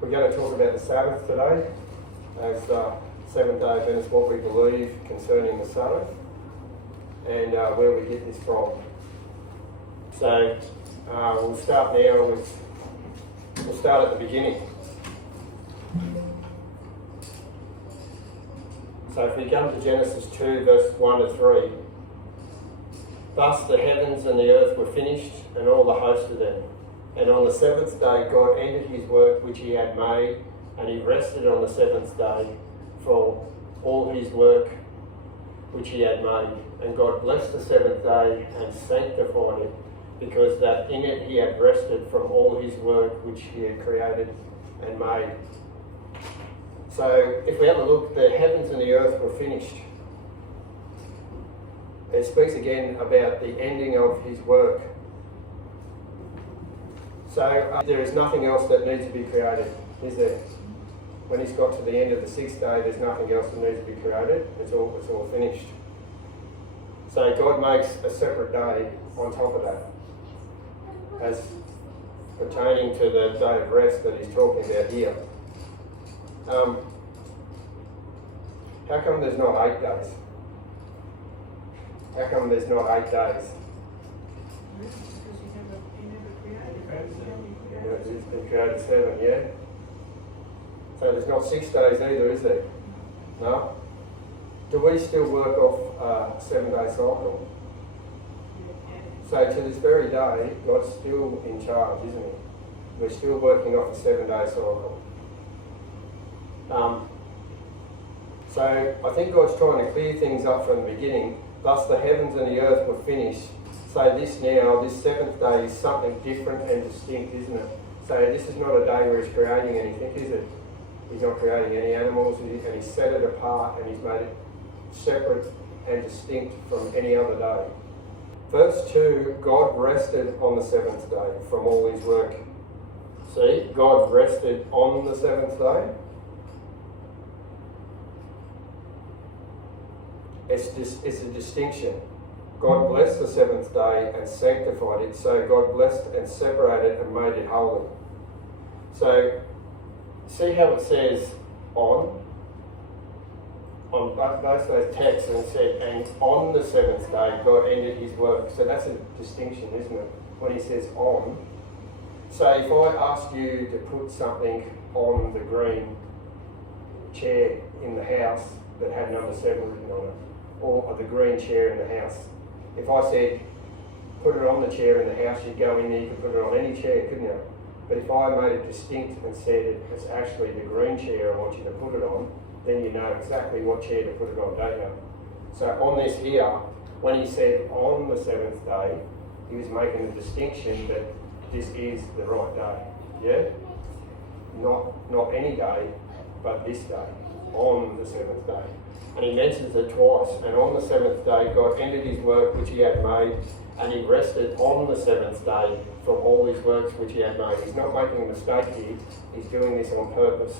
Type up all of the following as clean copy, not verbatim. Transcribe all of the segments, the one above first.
We're going to talk about the Sabbath today as Seventh-day Adventists, what we believe concerning the Sabbath and where we get this from. So we'll start now we'll start at the beginning. So if we come to Genesis 2 verse 1 to 3, thus the heavens and the earth were finished and all the host of them. And on the seventh day God ended his work which he had made, and he rested on the seventh day from all his work which he had made. And God blessed the seventh day and sanctified it, because that in it he had rested from all his work which he had created and made. So if we have a look, the heavens and the earth were finished. It speaks again about the ending of his work. So there is nothing else that needs to be created, is there? When he's got to the end of the sixth day, there's nothing else that needs to be created. It's all finished. So God makes a separate day on top of that, as pertaining to the day of rest that he's talking about here. How come there's not 8 days? How come there's not 8 days? It's been created 7, yeah? So there's not 6 days either, is there? No? Do we still work off a 7-day cycle? So to this very day, God's still in charge, isn't he? We're still working off a 7-day cycle. So I think God's trying to clear things up from the beginning. Thus the heavens and the earth were finished. So this 7th day is something different and distinct, isn't it? So this is not a day where he's creating anything, is it? He's not creating any animals, and he's set it apart and he's made it separate and distinct from any other day. Verse 2, God rested on the 7th day from all his work. See, God rested on the 7th day. It's a distinction. God blessed the 7th day and sanctified it. So God blessed and separated and made it holy. So see how it says on both those texts, and it said, and on the 7th day God ended his work. So that's a distinction, isn't it? When he says on. So if I ask you to put something on the green chair in the house that had number 7 written on it, or the green chair in the house, if I said put it on the chair in the house, you'd go in there, you could put it on any chair, couldn't you? But if I made it distinct and said it's actually the green chair I want you to put it on, then you know exactly what chair to put it on, don't you? So on this here, when he said on the 7th day, he was making a distinction that this is the right day, yeah? Not any day, but this day, on the 7th day. And he mentions it twice. And on the 7th day, God ended his work which he had made, and he rested on the 7th day from all his works which he had made. He's not making a mistake here. He's doing this on purpose.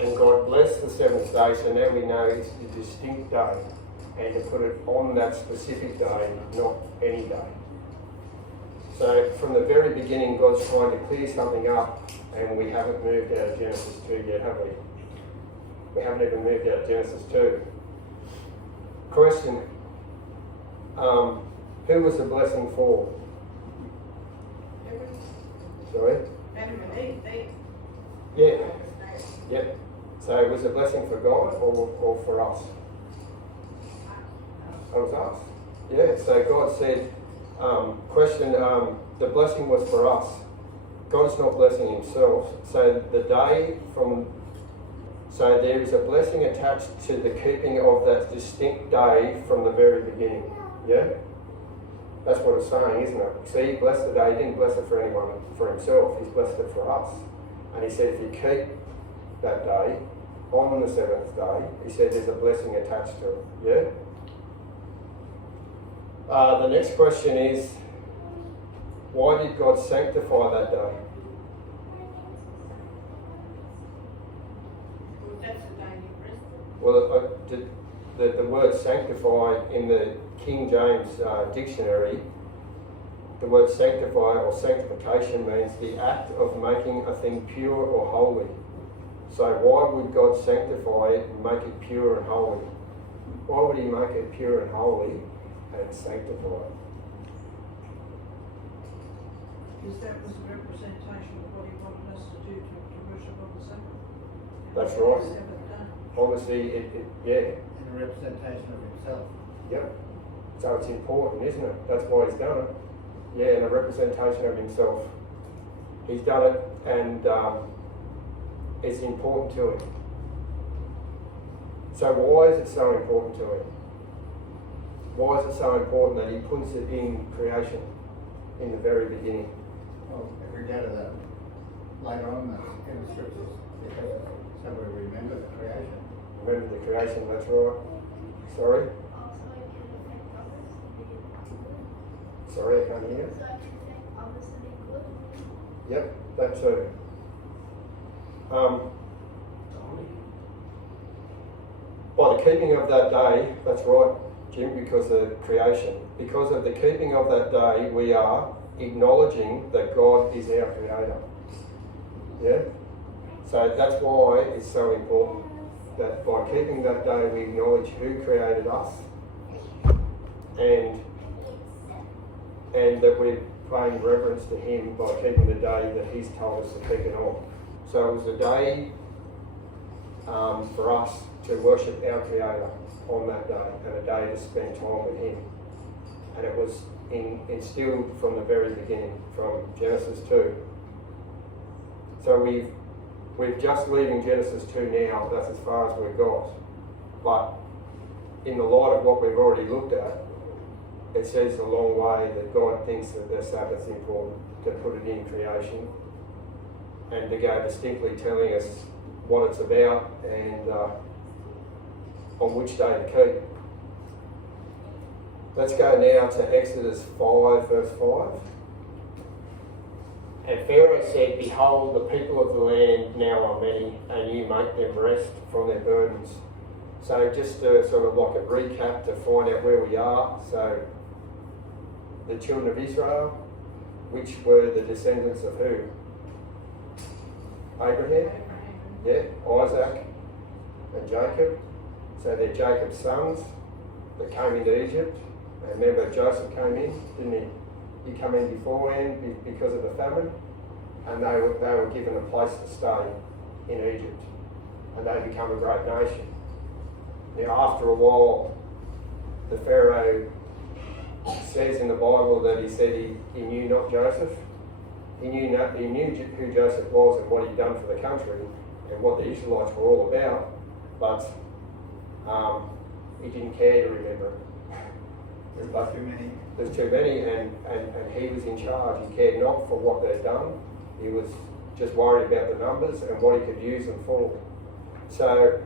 And God blessed the 7th day, so now we know it's a distinct day, and to put it on that specific day, not any day. So from the very beginning, God's trying to clear something up, and we haven't moved out of Genesis 2 yet, have we? We haven't even moved out of Genesis 2. Question. Who was the blessing for? Sorry? Yeah. Yep. So was it a blessing for God or for us? It was us. Yeah. So God said, question, the blessing was for us. God's not blessing himself. So the day so there is a blessing attached to the keeping of that distinct day from the very beginning. Yeah? That's what it's saying, isn't it? See, he blessed the day. He didn't bless it for anyone, for himself. He's blessed it for us. And he said if you keep that day on the 7th day, he said there's a blessing attached to it. Yeah? The next question is, why did God sanctify that day? Well, the word sanctify in the King James dictionary the word sanctify or sanctification means the act of making a thing pure or holy. So why would God sanctify it and make it pure and holy? Why would he make it pure and holy and sanctify it? Because that was a representation of what he wanted us to do to worship on the Sabbath. That's right. Sabbath day. Obviously, yeah. And a representation of himself. Yep. So it's important, isn't it? That's why he's done it. Yeah, and a representation of himself. He's done it, and it's important to him. So why is it so important to him? Why is it so important that he puts it in creation in the very beginning? Well, if we go to that later on in the scriptures, because so we remember the creation. Remember the creation, that's right. Sorry? Sorry, I can't hear. Yep, that too. By the keeping of that day, that's right, Jim, because of creation. Because of the keeping of that day, we are acknowledging that God is our creator. Yeah? So that's why it's so important that by keeping that day, we acknowledge who created us and that we're paying reverence to him by keeping the day that he's told us to keep it on. So it was a day for us to worship our Creator on that day, and a day to spend time with him. And it was instilled from the very beginning, from Genesis 2. So we're just leaving Genesis 2 now, that's as far as we've got. But in the light of what we've already looked at, it says a long way that God thinks that the Sabbath's important, to put it in creation, and to go distinctly telling us what it's about and on which day to keep. Let's go now to Exodus 5, verse 5. And Pharaoh said, "Behold, the people of the land now are many, and you make them rest from their burdens." So just sort of like a recap to find out where we are. So the children of Israel, which were the descendants of who? Abraham? Yeah, Isaac and Jacob. So they're Jacob's sons that came into Egypt. And remember, Joseph came in, didn't he? He came in beforehand because of the famine, and they were given a place to stay in Egypt, and they become a great nation. Now, after a while, the Pharaoh says in the Bible that he said he knew not Joseph. He knew who Joseph was and what he'd done for the country and what the Israelites were all about, but he didn't care to remember. There's too many. There's too many, and he was in charge. He cared not for what they'd done. He was just worried about the numbers and what he could use them for. So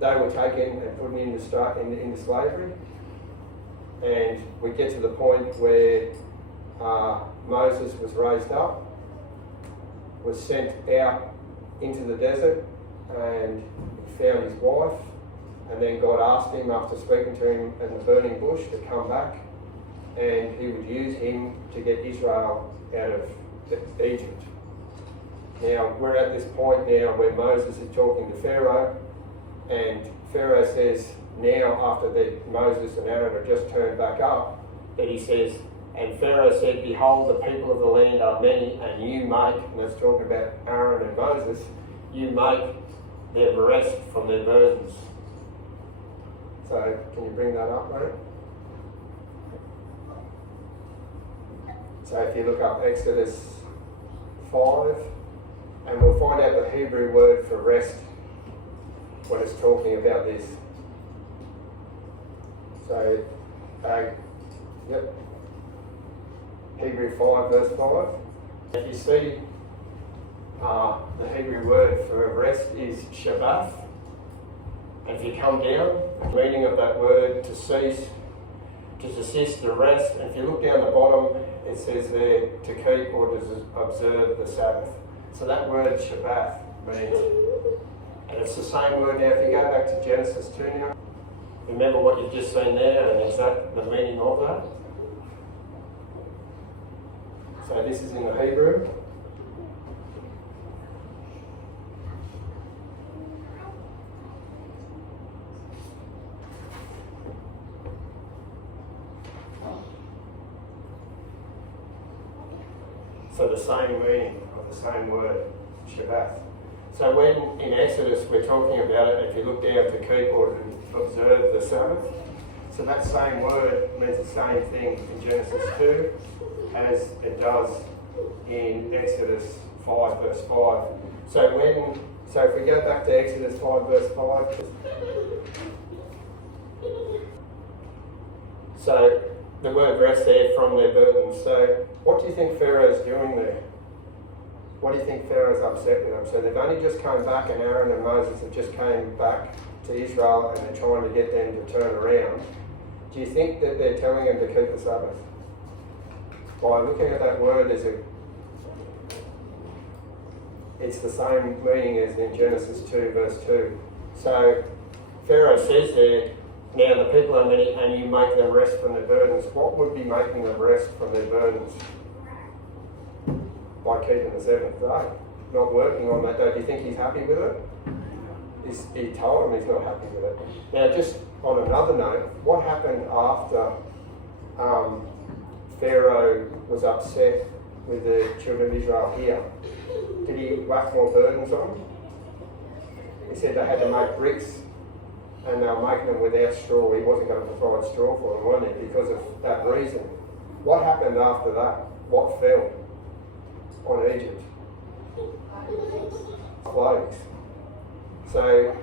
they were taken and put into slavery, and we get to the point where Moses was raised up, was sent out into the desert, and found his wife. And then God asked him, after speaking to him in the burning bush, to come back, and he would use him to get Israel out of Egypt. Now, we're at this point now where Moses is talking to Pharaoh, and Pharaoh says, now after that Moses and Aaron have just turned back up, that he says, and Pharaoh said, "Behold, the people of the land are many, and you make," and that's talking about Aaron and Moses, "you make them rest from their burdens." So, can you bring that up, mate? So if you look up Exodus 5, and we'll find out the Hebrew word for rest when it's talking about this. So, yep. Hebrew 5, verse 5. If you see, the Hebrew word for rest is Shabbath. And if you come down, the meaning of that word, to cease, to desist, to rest. And if you look down the bottom, it says there, to keep or to observe the Sabbath. So that word Shabbath means, and it's the same word now. If you go back to Genesis 2 now, remember what you've just seen there, and is that the meaning of that? So this is in the Hebrew. So the same meaning of the same word, Shabbat. So when in Exodus we're talking about it, if you look down to keep or observe the Sabbath, so that same word means the same thing in Genesis 2 as it does in Exodus 5 verse 5. So if we go back to Exodus 5 verse 5, so the word rest there, from their burdens. So what do you think Pharaoh's doing there? What do you think Pharaoh's upset with them? So they've only just come back, and Aaron and Moses have just came back to Israel, and they're trying to get them to turn around. Do you think that they're telling them to keep the Sabbath? By looking at that word, it's the same meaning as in Genesis 2 verse 2. So Pharaoh says there, now the people are many, and you make them rest from their burdens. What would be making them rest from their burdens? By keeping the seventh day. Not working on that day. Do you think he's happy with it? He told them he's not happy with it. Now, just on another note, what happened after Pharaoh was upset with the children of Israel here? Did he whack more burdens on them? He said they had to make bricks, and they were making them without straw. He wasn't going to provide straw for them, wasn't he? Because of that reason. What happened after that? What fell on Egypt? Plagues. So,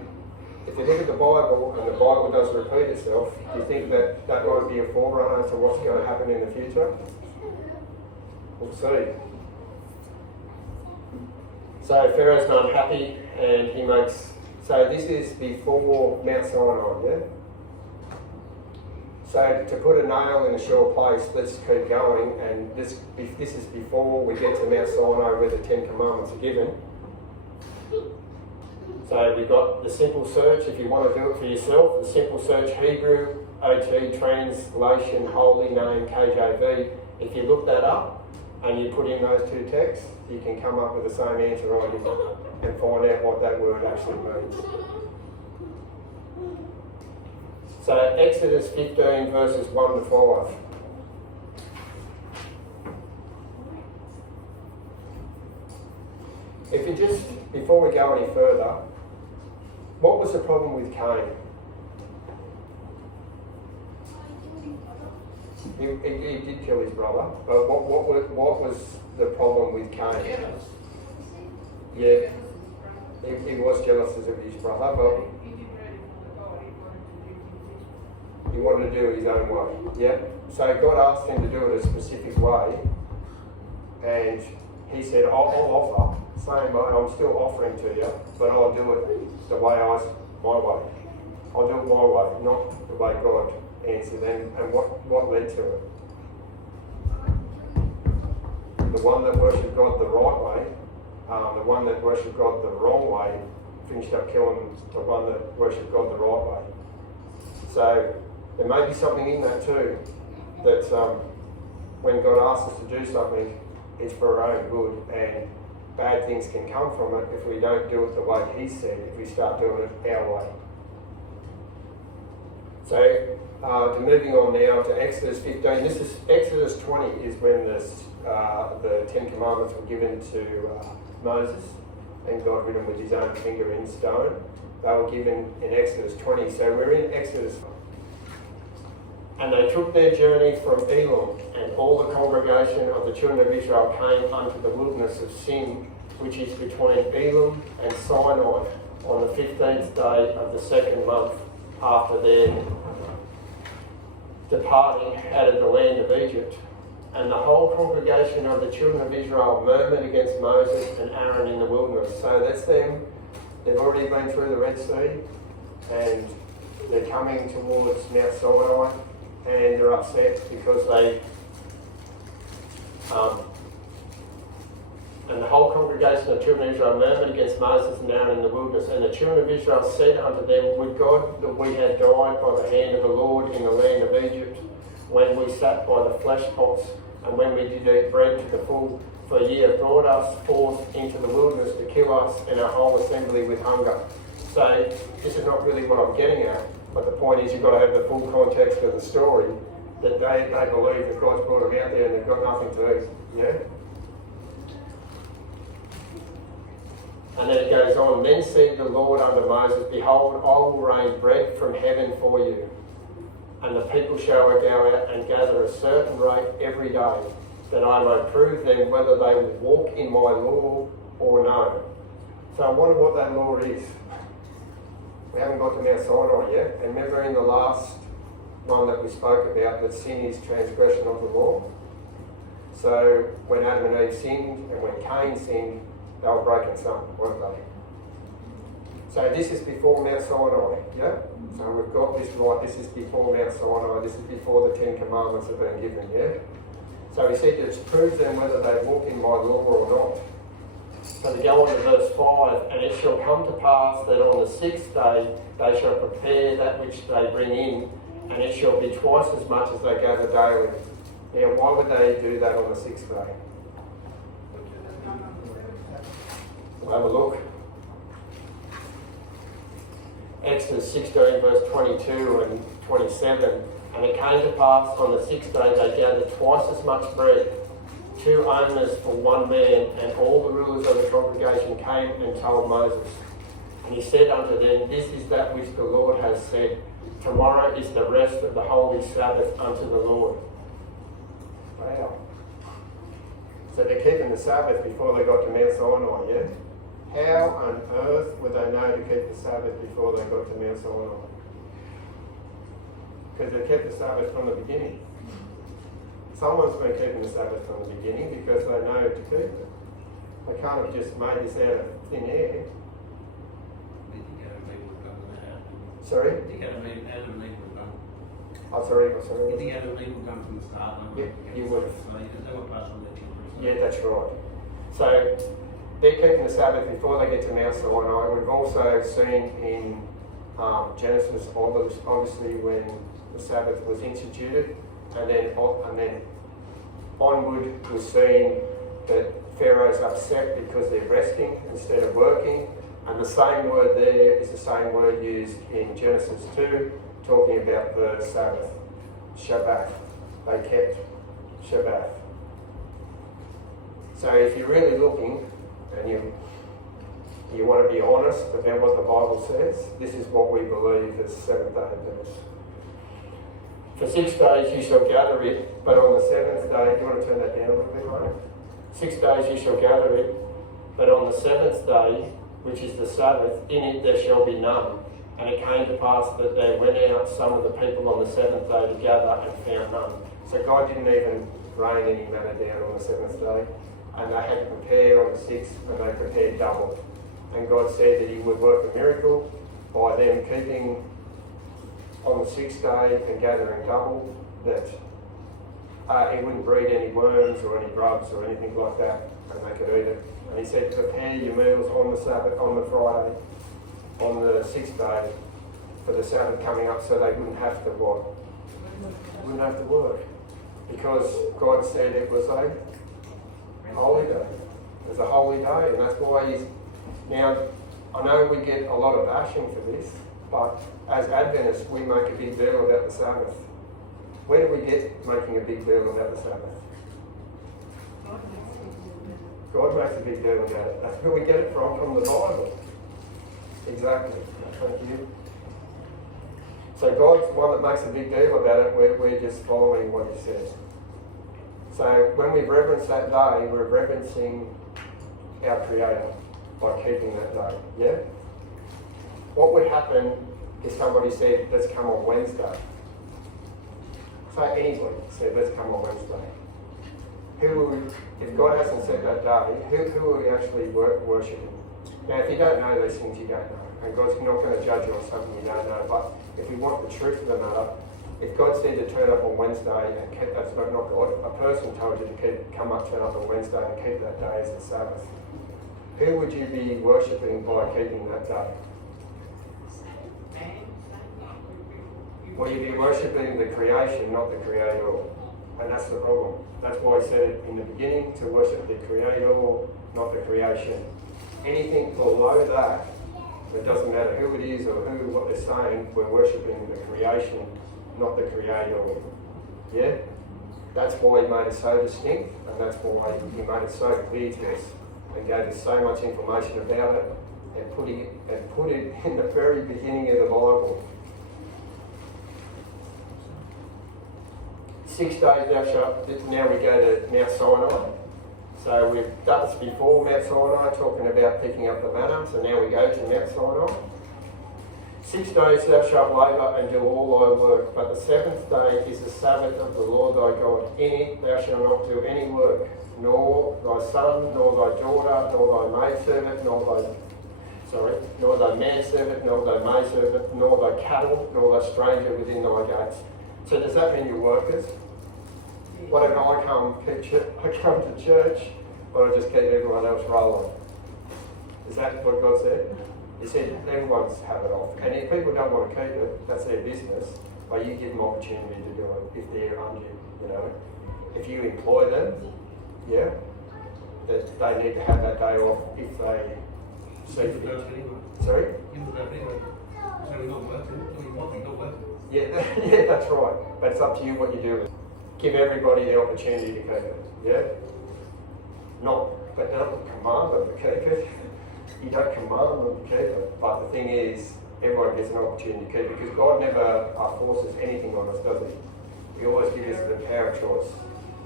if you look at the Bible, and the Bible does repeat itself, do you think that that might be a forerunner to what's going to happen in the future? We'll see. So Pharaoh's not happy, and he makes... So this is before Mt Sinai, yeah? So to put a nail in a sure place, let's keep going, and this is before we get to Mt Sinai where the Ten Commandments are given. So we've got the simple search, if you want to do it for yourself, the simple search Hebrew, OT, translation, holy name, KJV. If you look that up and you put in those two texts, you can come up with the same answer right and find out what that word actually means. So Exodus 15 verses 1 to 5. If you just, before we go any further, what was the problem with Cain? He did kill his brother, but what was the problem with Cain? Yeah, he was jealous of his brother, but he wanted to do it his own way. Yeah. So God asked him to do it a specific way, and he said, I'll offer, same way, I'm still offering to you, but I'll do it the way my way. I'll do it my way, not the way God answered. And what led to it? The one that worshipped God the right way, the one that worshipped God the wrong way, finished up killing the one that worshipped God the right way. So there may be something in that too, that when God asks us to do something, it's for our own good, and bad things can come from it if we don't do it the way He said, if we start doing it our way. So, moving on now to Exodus 15. This is Exodus 20 is when the Ten Commandments were given to Moses, and God written with His own finger in stone. They were given in Exodus 20. So we're in Exodus. And they took their journey from Elim, and all the congregation of the children of Israel came unto the wilderness of Sin, which is between Elim and Sinai, on the 15th day of the second month after their departing out of the land of Egypt. And the whole congregation of the children of Israel murmured against Moses and Aaron in the wilderness. So that's them. They've already been through the Red Sea, and they're coming towards Mt Sinai, and they're upset because and the whole congregation of the children of Israel murmured against Moses and Aaron in the wilderness. And the children of Israel said unto them, Would God that we had died by the hand of the Lord in the land of Egypt, when we sat by the flesh pots And when we did eat bread to the full, for ye have brought us forth into the wilderness to kill us and our whole assembly with hunger. So this is not really what I'm getting at, but the point is you've got to have the full context of the story, that they believe that God's brought them out there and they've got nothing to eat. Yeah? And then it goes on, then said the Lord unto Moses, behold, I will rain bread from heaven for you, and the people shall go out and gather a certain rate every day, that I may prove them whether they will walk in my law or no. So I wonder what that law is. We haven't got to Mt Sinai yet, and remember in the last one that we spoke about that sin is transgression of the law. So when Adam and Eve sinned and when Cain sinned, they were breaking something, weren't they? So this is before Mt Sinai, yeah? So we've got this right, this is before Mt Sinai, this is before the 10 Commandments have been given, yeah? So he said to prove them whether they walk in my law or not. So they go on to verse 5, and it shall come to pass that on the 6th day they shall prepare that which they bring in, and it shall be twice as much as they gather daily. Now why would they do that on the 6th day? We'll have a look. Exodus 16 verse 22 and 27. And it came to pass on the 6th day they gathered twice as much bread, 2 owners for 1 man, and all the rulers of the congregation came and told Moses. And he said unto them, this is that which the Lord has said, tomorrow is the rest of the holy Sabbath unto the Lord. Wow. So they're keeping the Sabbath before they got to Mt Sinai, yeah? How on earth would they know to keep the Sabbath before they got to Mt Sinai? Because they kept the Sabbath from the beginning. Someone's been keeping the Sabbath from the beginning because they know to keep it. They can't have just made this out of thin air. Sorry? You think Adam and Eve would come? Oh, sorry. You think Adam and Eve would come from the start? Yeah, you would. So they were passed on their children. Yeah, that's right. So they're keeping the Sabbath before they get to Mount Sinai. We've also seen in Genesis, obviously, when the Sabbath was instituted, and then onward we're seeing that Pharaoh's upset because they're resting instead of working. And the same word there is the same word used in Genesis 2, talking about the Sabbath, Shabbat. They kept Shabbat. So if you're really looking and you want to be honest about what the Bible says, this is what we believe as Seventh-day Adventists. For 6 days you shall gather it, but on the 7th day, do you want to turn that down a little bit, right? 6 days you shall gather it, but on the 7th day, which is the Sabbath, in it there shall be none. And it came to pass that there went out some of the people on the 7th day to gather and found none. So God didn't even rain any manna down on the 7th day. And they had to prepare on the 6th, and they prepared double. And God said that he would work a miracle by them keeping on the 6th day and gathering double, that he wouldn't breed any worms or any grubs or anything like that, and they could eat it. And he said, prepare your meals on the Sabbath, on the Friday, on the 6th day, for the Sabbath coming up, so they wouldn't have to what? Wouldn't have to work. Because God said it was a holy day. It was a holy day, and that's why he's... Now, I know we get a lot of bashing for this, but as Adventists, we make a big deal about the Sabbath. Where do we get making a big deal about the Sabbath? God makes a big deal about it. That's where we get it from the Bible. Exactly. Thank you. So God's the one that makes a big deal about it. We're just following what he says. So when we reverence that day, we're reverencing our Creator by keeping that day. Yeah? What would happen if somebody said, let's come on Wednesday? So anybody said, let's come on Wednesday. If God hasn't set that day, who are we actually worshipping? Now, if you don't know these things, you don't know. And God's not going to judge you on something you don't know. But if we want the truth of the matter, if God said to turn up on Wednesday, and that's not God, a person told you to turn up on Wednesday and keep that day as the Sabbath, who would you be worshipping by keeping that day? Well, you'd be worshipping the creation, not the Creator. And that's the problem. That's why he said it in the beginning, to worship the Creator, not the creation. Anything below that, it doesn't matter who it is or what they're saying, we're worshipping the creation, not the Creator. Yeah? That's why he made it so distinct, and that's why he made it so clear to us, and gave us so much information about it, and put it in the very beginning of the Bible. 6 days thou shalt, now we go to Mt Sinai. So we've done this before, Mt Sinai, talking about picking up the manna, so now we go to Mt Sinai. 6 days thou shalt labour and do all thy work, but the seventh day is the Sabbath of the Lord thy God. In it thou shalt not do any work, nor thy son, nor thy daughter, nor thy maidservant, nor thy manservant, nor thy maidservant, nor thy cattle, nor thy stranger within thy gates. So does that mean you're workers? What if I come to church, or I just keep everyone else rolling? Is that what God said? He said everyone's have it off. And if people don't want to keep it, that's their business. But you give them opportunity to do it if they're under you, you know. If you employ them, yeah, that they need to have that day off if they see fit. Sorry? Yeah, yeah, that's right. But it's up to you what you do with it. Give everybody the opportunity to keep it, yeah? But don't command them to keep it. You don't command them to keep it. But the thing is, everyone gets an opportunity to keep it, because God never forces anything on us, does he? He always gives us the power of choice.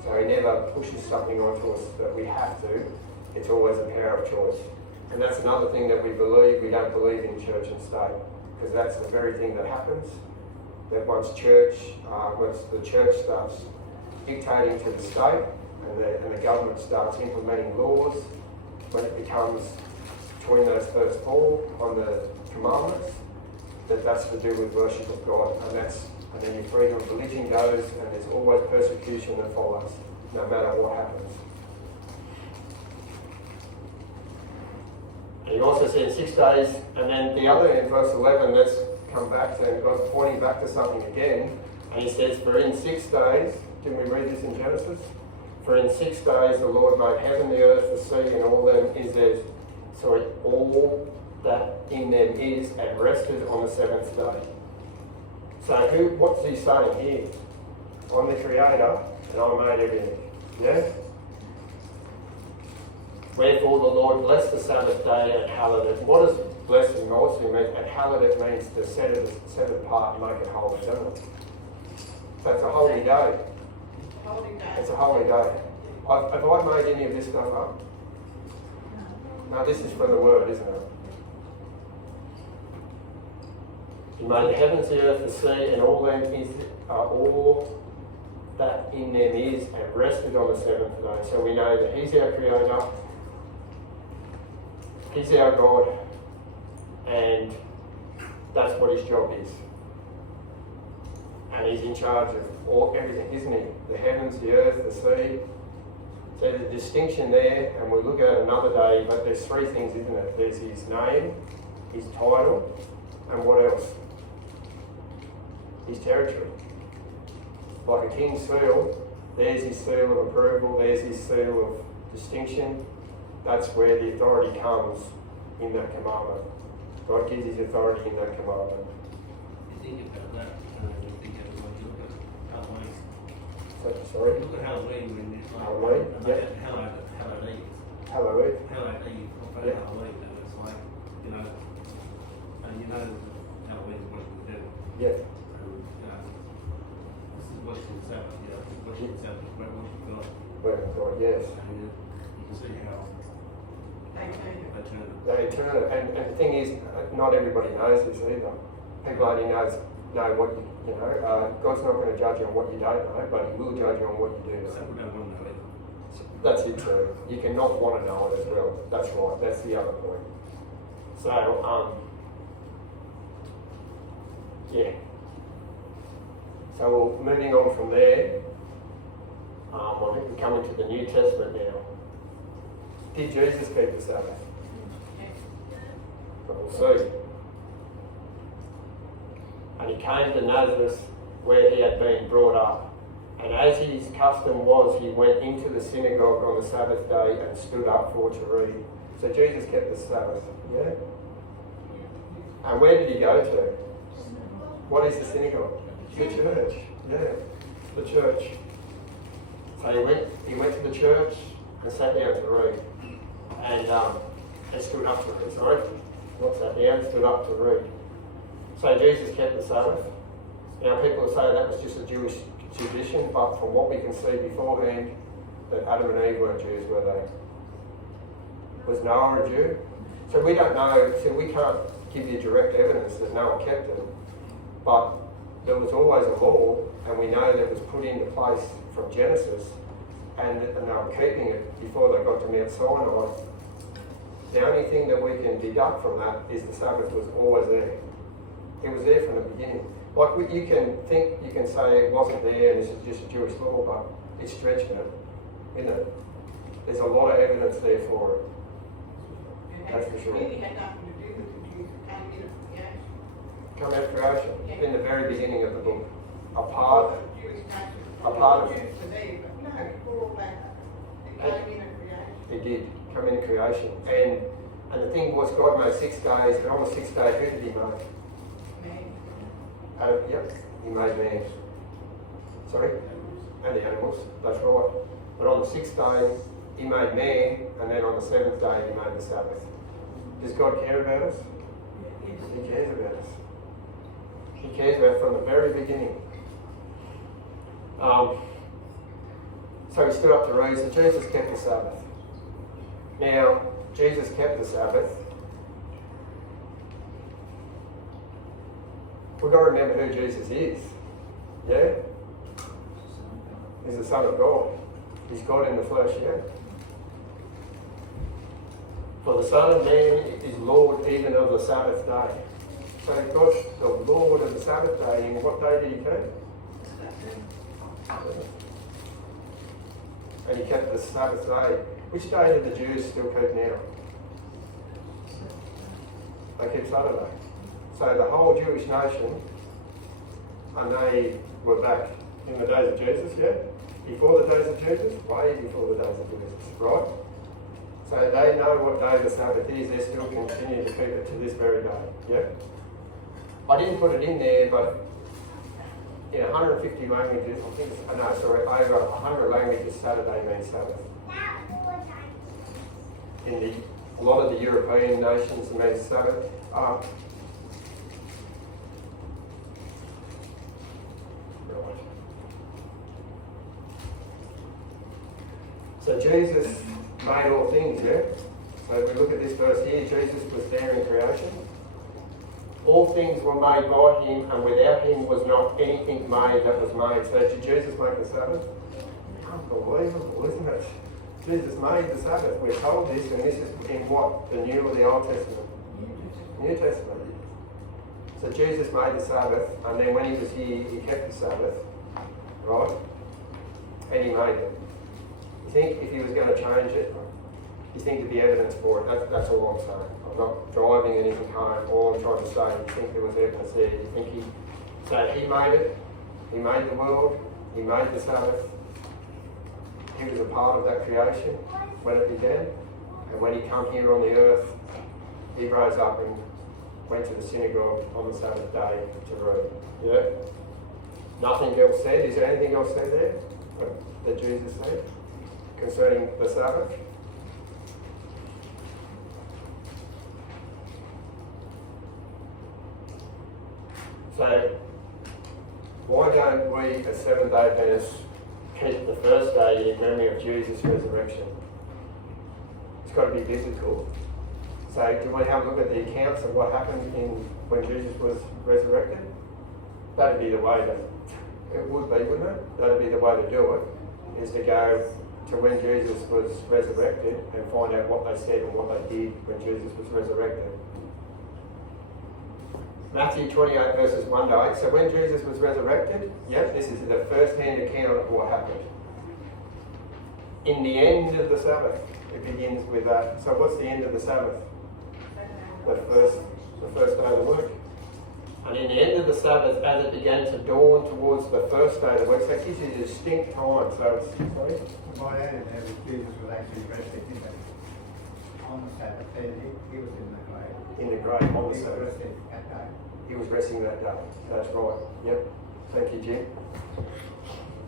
So he never pushes something onto us that we have to. It's always a power of choice. And that's another thing that we believe. We don't believe in church and state, because that's the very thing that happens. That once the church starts dictating to the state, and the government starts implementing laws, when it becomes between those first four on the commandments, that's to do with worship of God, and then your freedom of religion goes, and there's always persecution that follows, no matter what happens. And he also said 6 days, and then the other in verse 11, let's come back to, and God's pointing back to something again, and he says, for in 6 days, didn't we read this in Genesis? For in 6 days the Lord made heaven, the earth, the sea, and all that in them is, and rested on the seventh day. So what's he saying here? I'm the Creator, and I made everything. Yeah? Wherefore the Lord blessed the Sabbath day and hallowed it. What does blessing also mean? And hallowed it means to set it apart and make it holy, doesn't it? So it's a holy day. It's a holy day. Have I made any of this stuff up? No, this is from the Word, isn't it? He made the heavens, the earth, the sea, and all that in them is, and rested on the seventh day. So we know that He's our Creator, He's our God, and that's what His job is. And He's in charge of everything, isn't He? The heavens, the earth, the sea. So there's a distinction there, and we'll look at it another day, but there's three things, isn't it? There's His name, His title, and what else? His territory. Like a king's seal, there's his seal of approval, there's his seal of distinction. That's where the authority comes in that commandment. God gives his authority in that commandment. You think about that, you think about what you look at Halloween. Sorry? Look at Halloween when it's like Halloween, yeah. Halloween. Halloween. Halloween, Yeah. Halloween, and it's like, and Halloween is what we do. Yeah. This is worship Sabbath, worship Sabbath, where worship God. Word of God, yes. And you can see how they turn it. They turn it, and the thing is, not everybody knows this either. People only know what you know. God's not going to judge you on what you don't know, but He will judge you on what you do know. Some don't want to know either. That's it too. You cannot want to know it as well. That's right. That's the other point. So, yeah. So moving on from there, I think we come into the New Testament now. Did Jesus keep the Sabbath? We'll see. And He came to Nazareth, where He had been brought up. And as his custom was, he went into the synagogue on the Sabbath day and stood up for to read. So Jesus kept the Sabbath, yeah? And where did he go to? What is the synagogue? The church, yeah, the church. So he went to the church and sat down to read. And stood up to read, sorry. Not sat down, stood up to read. So Jesus kept the Sabbath. Now people say that was just a Jewish tradition, but from what we can see beforehand, that Adam and Eve weren't Jews, were they? Was Noah a Jew? So we don't know, so we can't give you direct evidence that Noah kept it. But there was always a law, and we know that it was put into place from Genesis, and they were keeping it before they got to Mt Sinai. The only thing that we can deduct from that is the Sabbath was always there. It was there from the beginning. Like you can say it wasn't there and this is just a Jewish law, but it's stretching it, isn't it? There's a lot of evidence there for it. That's for sure. Really had nothing to do with the Jews coming into creation. Come out of creation, in the very beginning of the book. A All part the Jewish nation. A part of Jews today, but no, before all that, they came into creation. It did come into creation. And the thing was, God made 6 days, and on the 6th day, who did he make? Man. Yep, he made man. Sorry? And the animals, that's right. But on the 6th day, he made man, and then on the 7th day, he made the Sabbath. Does God care about us? He cares about us. He cares about us from the very beginning. So he stood up to read, so Jesus kept the Sabbath. Now, Jesus kept the Sabbath. We've got to remember who Jesus is. Yeah? He's the Son of God. He's God in the flesh, yeah? For the Son of Man is Lord even of the Sabbath day. So God's the Lord of the Sabbath day, and what day did he keep? And he kept the Sabbath day. Which day do the Jews still keep now? They keep Saturday. So the whole Jewish nation, and they were back in the days of Jesus, yeah? Before the days of Jesus? Way before the days of Jesus, right? So they know what day the Sabbath is, they still continue to keep it to this very day, yeah? I didn't put it in there, but in 150 languages, I think, over 100 languages, Saturday means Sabbath. In a lot of the European nations, it means Sabbath. So Jesus made all things, yeah? So if we look at this verse here, Jesus was there in creation. All things were made by him, and without him was not anything made that was made. So did Jesus make the Sabbath? Unbelievable, isn't it? Jesus made the Sabbath. We're told this, and this is in what? The New or the Old Testament? New Testament. So Jesus made the Sabbath, and then when he was here, he kept the Sabbath, right? And he made it. You think if he was going to change it, you think there'd be evidence for it. That's all I'm saying. I'm not driving anything home. All I'm trying to say, you think there was evidence there. You think he made it. He made the world. He made the Sabbath. He was a part of that creation when it began. And when he came here on the earth, he rose up and went to the synagogue on the Sabbath day to read. Yeah? Nothing else said. Is there anything else said there that Jesus said concerning the Sabbath? So, why don't we as Seventh-day Adventists keep the first day in memory of Jesus' resurrection? It's got to be biblical. So, do we have a look at the accounts of what happened when Jesus was resurrected? That'd be the way it would be, wouldn't it? That'd be the way to do it, is to go to when Jesus was resurrected and find out what they said and what they did when Jesus was resurrected. Matthew 28 verses 1 to 8. So when Jesus was resurrected, yep, this is the first-hand account of what happened. In the end of the Sabbath, it begins with that. So what's the end of the Sabbath? The first day of the week. And in the end of the Sabbath, as it began to dawn towards the first day of the week, so it gives you a distinct time. So it's, sorry? My added there was Jesus was actually resting, didn't he? On the Sabbath, he was in the grave. In the grave on the He was Sabbath. resting that day. He was resting that day. That's right. Yep. Thank you, Jim.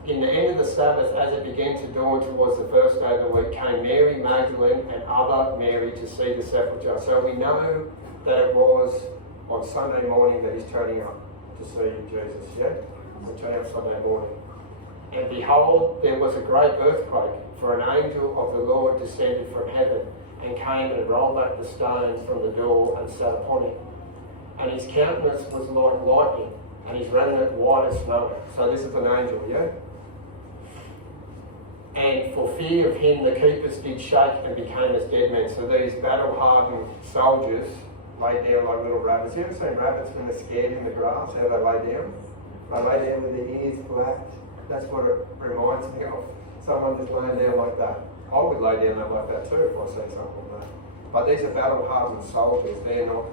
In the end of the Sabbath, as it began to dawn towards the first day of the week, came Mary Magdalene and other Mary to see the sepulchre. So we know that it was on Sunday morning that he's turning up to see Jesus, yeah? He's turning up Sunday morning. And behold, there was a great earthquake, for an angel of the Lord descended from heaven and came and rolled back the stones from the door and sat upon it. And his countenance was like lightning, and his raiment white as snow. So this is an angel, yeah? And for fear of him, the keepers did shake and became as dead men. So these battle-hardened soldiers lay down like little rabbits. You ever seen rabbits when they're scared in the grass, how they lay down? They lay down with their ears flat. That's what it reminds me of. Someone just laying down like that. I would lay down like that too if I see something like that. But these are battle-hardened soldiers. They're not,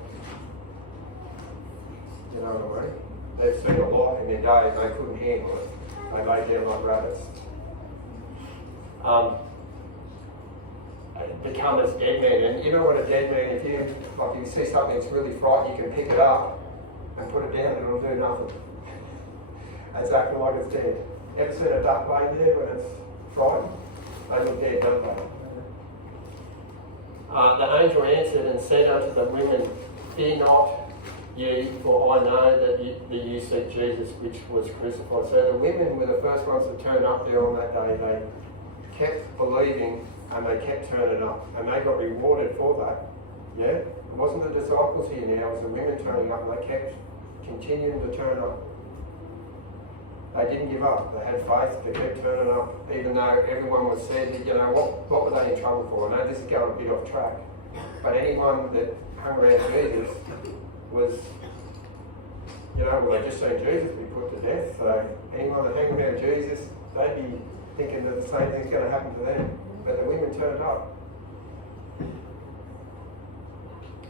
you know what I mean? They've seen a lot in their day and they couldn't handle it. They lay down like rabbits. Become as dead men. And you know what a dead man, if you see something that's really frightening, you can pick it up and put it down and it'll do nothing. Exactly like it's dead. Ever seen a duck lay there when it's frightened? They look dead, don't they? The angel answered and said unto the women, Fear not ye, for I know that you seek Jesus which was crucified. So the women were the first ones to turn up there on that day. They kept believing and they kept turning up and they got rewarded for that. Yeah? It wasn't the disciples here now, it was the women turning up and they kept continuing to turn up. They didn't give up. They had faith. They kept turning up, even though everyone was said, you know, what were they in trouble for? I know this is going a bit off track, but anyone that hung around Jesus was, you know, well, they just seen Jesus be put to death. So anyone that hung around Jesus, they'd be thinking that the same thing's going to happen to them. But the women turned up.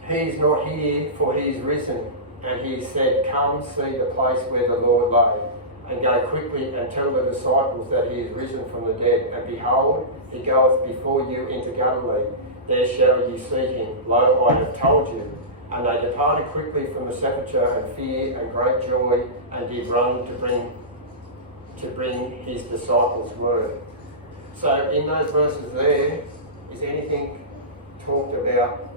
He's not here, for he's risen. And he said, Come see the place where the Lord lay, and go quickly and tell the disciples that he is risen from the dead. And behold, he goeth before you into Galilee. There shall you see him. Lo, I have told you. And they departed quickly from the sepulchre in fear and great joy, and did run to bring his disciples word. So in those verses there, is anything talked about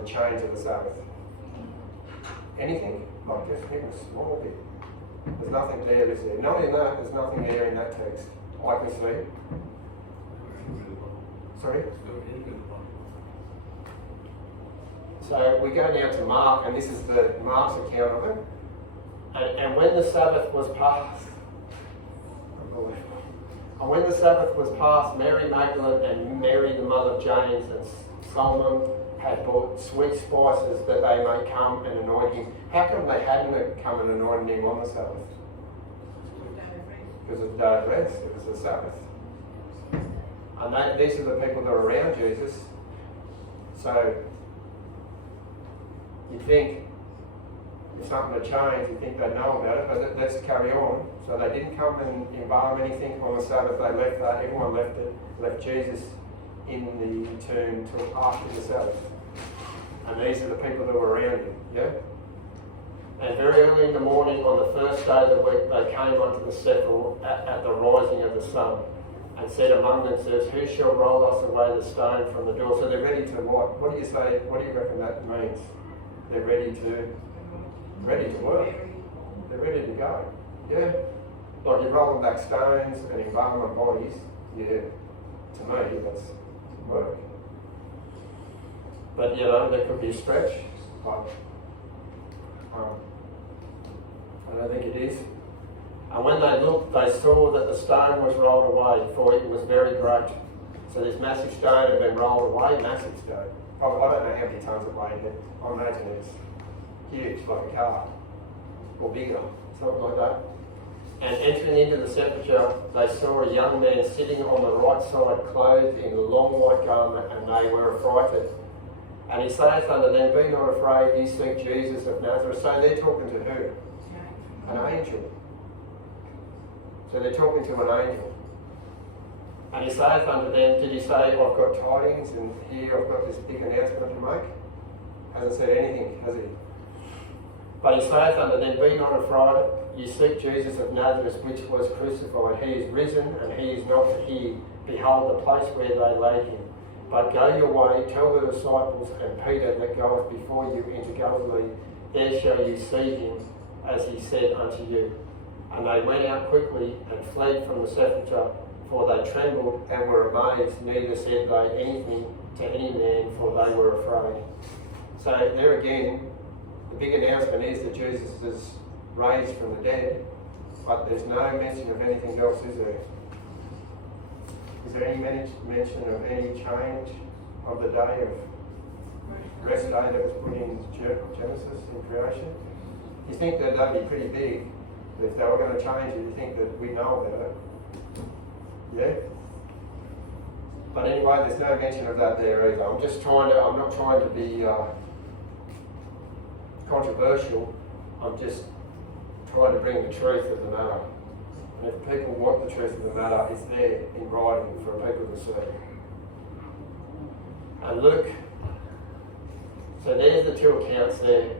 the change of the Sabbath? Anything? Like just even a small bit. There's nothing there, is there? Not in that, there's nothing there in that text. I can see. Sorry? So we go now to Mark, and this is the Mark's account of it. And when the Sabbath was past, Mary Magdalene and Mary the mother of James and Solomon had bought sweet spices that they might come and anoint him. How come they hadn't come and anointed him on the Sabbath? Because it was a day of rest. It was the Sabbath. And these are the people that are around Jesus. So you think if something had changed, you think they'd know about it, but let's carry on. So they didn't come and embalm anything on the Sabbath. They left that. Everyone left it. Left Jesus in the tomb till after the Sabbath. And these are the people that were around him. Yeah? And very early in the morning on the first day of the week, they came unto the sepulchre at the rising of the sun, and said among themselves, Who shall roll us away the stone from the door? So they're ready to what? What do you say? What do you reckon that means? They're ready to work. They're ready to go. Yeah? Like you're rolling back stones and embalming bodies. Yeah. To me, that's work. But you know, there could be a stretch. But I don't think it is. And when they looked, they saw that the stone was rolled away, for it was very great. So this massive stone had been rolled away, massive stone. Probably, I don't know how many tons it weighed, but I imagine it's huge, like a car, or bigger, something like that. And entering into the sepulchre, they saw a young man sitting on the right side, clothed in a long white garment, and they were affrighted. And he saith unto them, Be not afraid, ye seek Jesus of Nazareth. So they're talking to who? An angel. So they're talking to an angel. And he saith unto them, did he say, I've got tidings and here I've got this big announcement to make? Hasn't said anything, has he? But he saith unto them, Be not afraid, ye seek Jesus of Nazareth, which was crucified. He is risen, and he is not here. Behold the place where they laid him. But go your way, tell the disciples and Peter that goeth before you into Galilee. There shall you see him, as he said unto you. And they went out quickly and fled from the sepulchre, for they trembled and were amazed, neither said they anything to any man, for they were afraid. So there again, the big announcement is that Jesus is raised from the dead, but there's no mention of anything else, is there? Is there any mention of any change of the day of rest day that was put in Genesis in creation? You think that that'd be pretty big if they were going to change it? You think that we know about it? Yeah? But anyway, there's no mention of that there either. I'm not trying to be controversial. I'm just trying to bring the truth of the matter. And if people want the truth of the matter, it's there in writing for people to see. And Luke, so there's the two accounts there.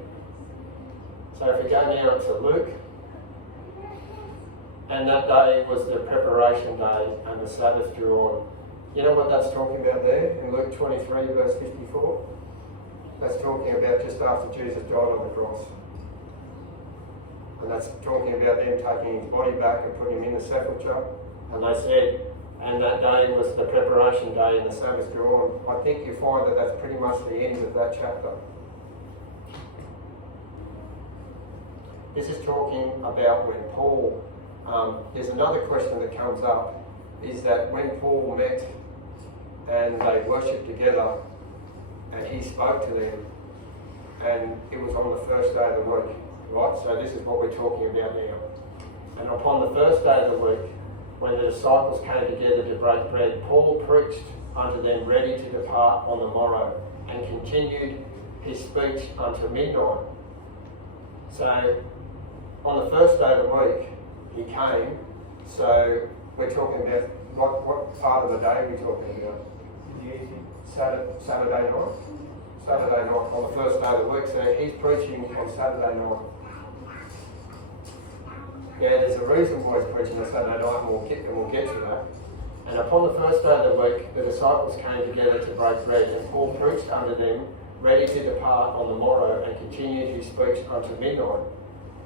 So if we go now to Luke, and that day was the preparation day and the Sabbath drew on. You know what that's talking about there in Luke 23 verse 54? That's talking about just after Jesus died on the cross. And that's talking about them taking his body back and putting him in the sepulchre. And they said, and that day was the preparation day and the Sabbath drew on. I think you find that that's pretty much the end of that chapter. This is talking about when Paul, there's another question that comes up, is that when Paul met and they worshipped together and he spoke to them, and it was on the first day of the week, right? So this is what we're talking about now. And upon the first day of the week, when the disciples came together to break bread, Paul preached unto them ready to depart on the morrow, and continued his speech unto midnight. So on the first day of the week, he came. So we're talking about, what part of the day are we talking about? Saturday night. Saturday night on the first day of the week. So he's preaching on Saturday night. Yeah, there's a reason why he's preaching on Saturday night, and we'll get to that. And upon the first day of the week, the disciples came together to break bread, and Paul preached unto them, ready to depart on the morrow, and continued his speech unto midnight.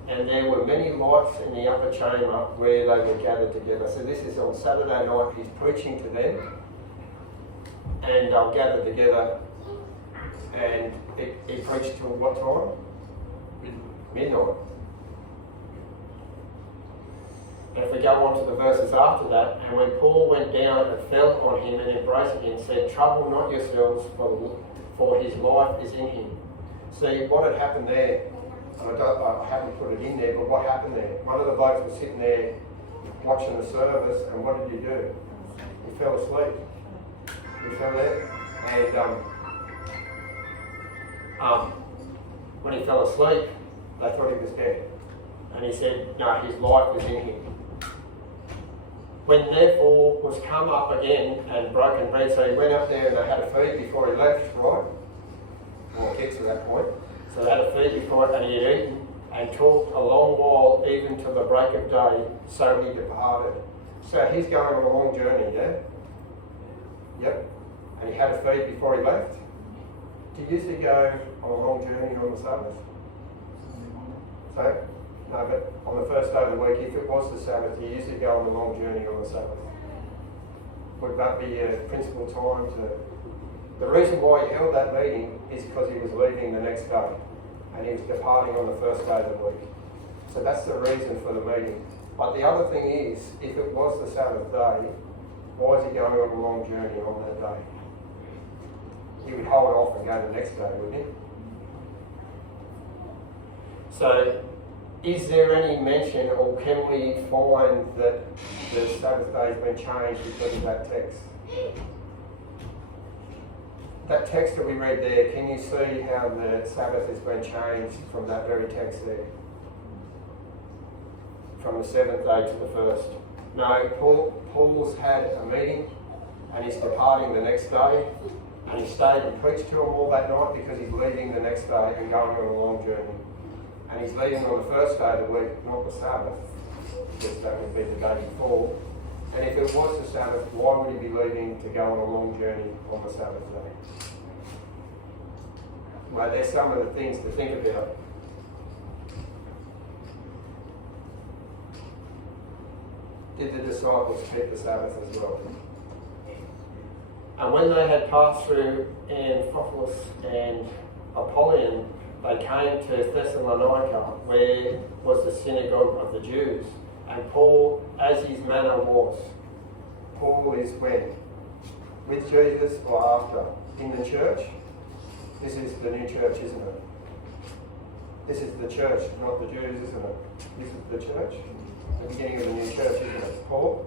And there were many lights in the upper chamber where they were gathered together. So this is on Saturday night, he's preaching to them, and they'll gather together. And he preached till what time? Midnight. And if we go on to the verses after that, and when Paul went down and fell on him and embracing him, said, Trouble not yourselves, for his life is in him. See, what had happened there, and I haven't put it in there, but what happened there? One of the blokes was sitting there watching the service, and what did he do? He fell asleep. He fell there, and when he fell asleep, they thought he was dead. And he said, no, his life was in him. When therefore was come up again and broken bread, so he went up there and they had a feed before he left, right? Well, it gets to that point. So they had a feed before it, and he had eaten and talked a long while, even to the break of day, so he departed. So he's going on a long journey, yeah? Yep. And he had a feed before he left. Do you usually go on a long journey on the Sabbath? So, no, but on the first day of the week, if it was the Sabbath, you usually go on a long journey on the Sabbath. Would that be a principal time to... The reason why he held that meeting is because he was leaving the next day, and he was departing on the first day of the week. So that's the reason for the meeting. But the other thing is, if it was the Sabbath day, why is he going on a long journey on that day? He would hold off and go the next day, wouldn't he? So, is there any mention, or can we find that the Sabbath day has been changed because of that text? that text that we read there, can you see how the Sabbath has been changed from that very text there? From the seventh day to the first. No, Paul's had a meeting and he's departing the next day, and he stayed and preached to them all that night because he's leaving the next day and going on a long journey. And he's leaving on the first day of the week, not the Sabbath, because that would be the day before. And if it was the Sabbath, why would he be leaving to go on a long journey on the Sabbath day? Well, there's some of the things to think about. Did the disciples keep the Sabbath as well? And when they had passed through Amphipolis and Apollyon, they came to Thessalonica, where was the synagogue of the Jews. And Paul, as his manner was, Paul is when? With Jesus or after? In the church? This is the new church, isn't it? This is the church, not the Jews, isn't it? This is the church. The beginning of the new church, isn't it? Paul,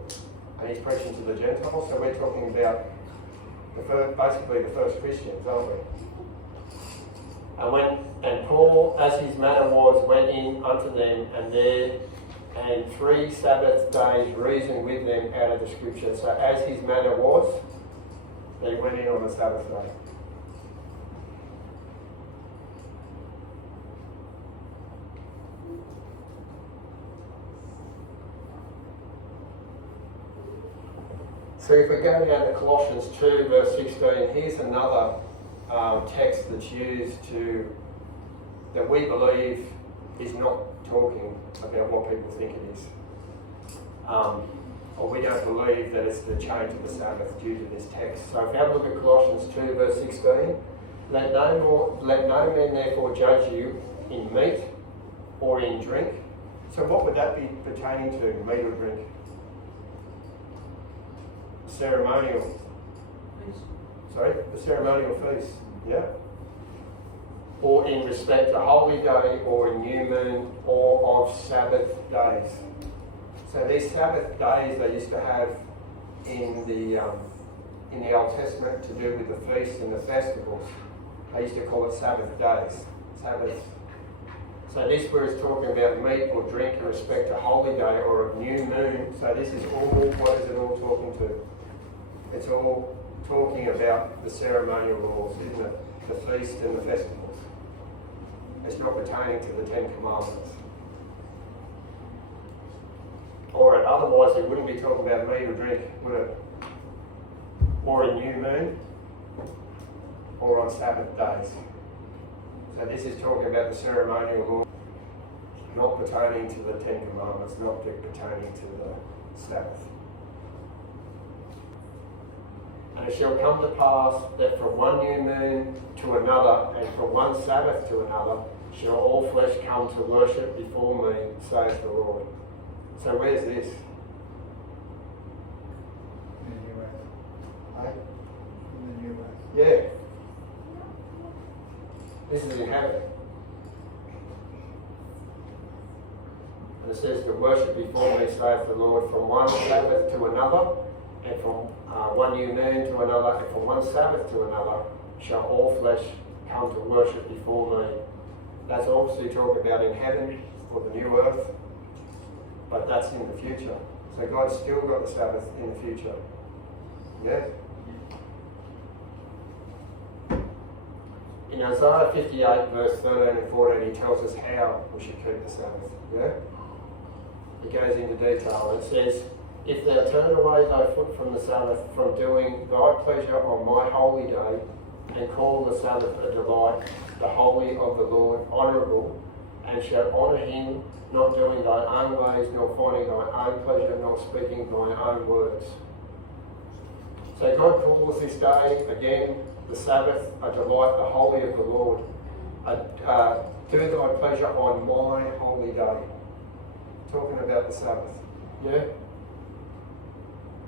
and he's preaching to the Gentiles, so we're talking about basically the first Christians, aren't we? And Paul, as his manner was, went in unto them, and 3 Sabbath days reasoned with them out of the Scripture. So as his manner was, they went in on the Sabbath day. So if we go down to Colossians 2 verse 16, here's another text that's used that we believe is not talking about what people think it is. Or we don't believe that it's the change of the Sabbath due to this text. So if you have a look at Colossians 2 verse 16, let no man therefore judge you in meat or in drink. So what would that be pertaining to, meat or drink? Ceremonial. Sorry, the ceremonial feast. Yeah. Or in respect to holy day, or a new moon, or of Sabbath days. So these Sabbath days they used to have in the Old Testament to do with the feasts and the festivals. They used to call it Sabbath days. Sabbath. So this where it's talking about meat or drink in respect to holy day or a new moon. So this is all, what is it all talking to? It's all talking about the ceremonial laws, isn't it? The feast and the festivals. It's not pertaining to the 10 Commandments. Or otherwise it wouldn't be talking about meat or drink, would it? Or a new moon, or on Sabbath days. So this is talking about the ceremonial law, not pertaining to the 10 Commandments, not pertaining to the Sabbath. And it shall come to pass that from one new moon to another, and from one Sabbath to another, shall all flesh come to worship before me, saith the Lord. So where's this? In the US. Hey? In the US. Yeah. This is in heaven. And it says to worship before me, saith the Lord, from one Sabbath to another, and from one new moon to another, and from one Sabbath to another, shall all flesh come to worship before me. That's obviously talking about in heaven, or the new earth, but that's in the future. So God's still got the Sabbath in the future. Yeah? In Isaiah 58 verse 13 and 14, he tells us how we should keep the Sabbath. Yeah? He goes into detail and it says, if thou turn away thy foot from the Sabbath, from doing thy pleasure on my holy day, and call the Sabbath a delight, the holy of the Lord honourable, and shalt honour him, not doing thy own ways, nor finding thy own pleasure, nor speaking thy own words. So God calls this day, again, the Sabbath, a delight, the holy of the Lord. Do thy pleasure on my holy day. Talking about the Sabbath. Yeah?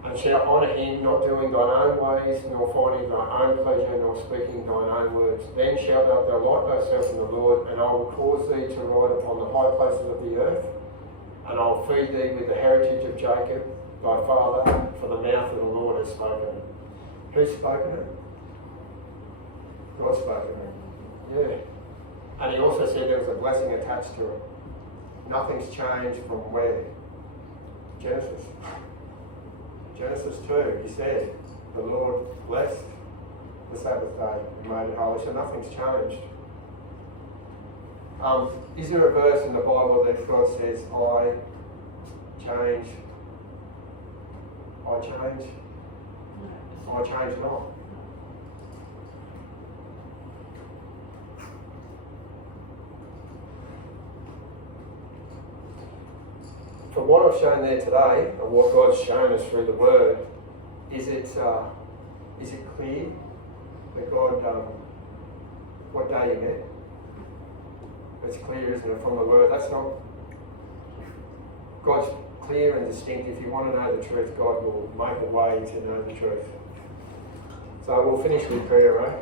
And shalt honour him, not doing thine own ways, nor finding thine own pleasure, nor speaking thine own words. Then shalt thou delight thyself in the Lord, and I will cause thee to ride upon the high places of the earth, and I will feed thee with the heritage of Jacob, thy father, for the mouth of the Lord has spoken it. Who's spoken it? God spoke of it. Yeah. And he also said there was a blessing attached to it. Nothing's changed from where? Genesis. Genesis 2, he said, the Lord blessed the Sabbath day and made it holy, so nothing's changed. Is there a verse in the Bible that God says, I change not? From what I've shown there today, and what God's shown us through the Word, is it clear that God, what day He met? It's clear, isn't it, from the Word? That's not... God's clear and distinct. If you want to know the truth, God will make a way to know the truth. So we'll finish with prayer, right?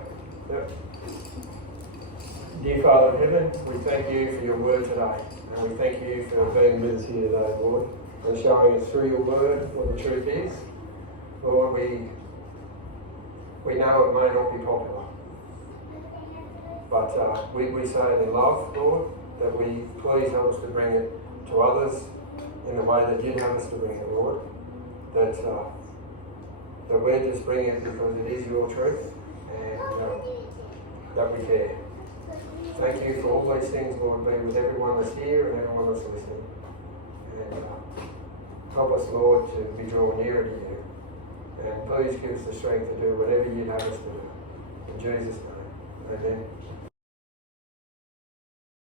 Yep. Dear Father in heaven, we thank you for your Word today. And we thank you for being with us here today, Lord, and showing us through your Word what the truth is. Lord, we know it may not be popular, but we say it in love, Lord, that we please help us to bring it to others in the way that you'd have us to bring it, Lord. That we're just bringing it because it is your truth, and that we care. Thank you for all these things, Lord. Be with everyone that's here and everyone that's listening. And help us, Lord, to be drawn nearer to you. And please give us the strength to do whatever you'd have us to do. In Jesus' name, amen.